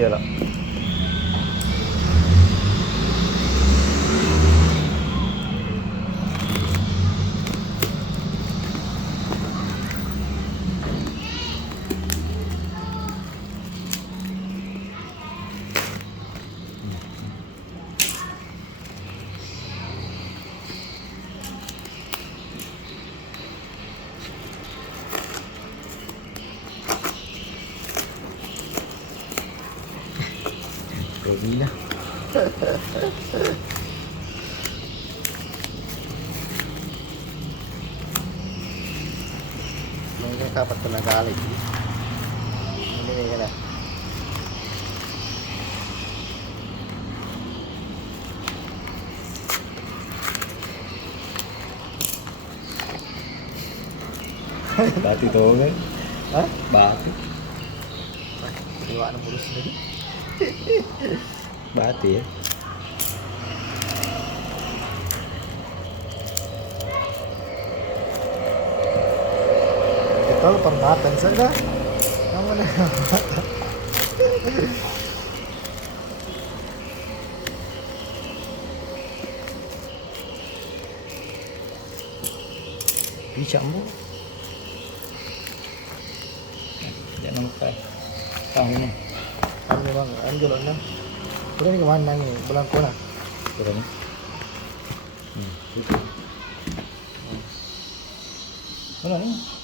dia lah. Rugi na. May kapat ko nagalit. Hindi ka na. Bati to kan? Ha? Bati. Iwa ng bulus na. Bati ya. Ito, pambatan sana. Kamu na. Bisa mo. Jangan lupa. Tahu ni. Ano bang, ano gulong na? Pero ni kemana nang ini? Bulan ko na. Turun. Mana ni?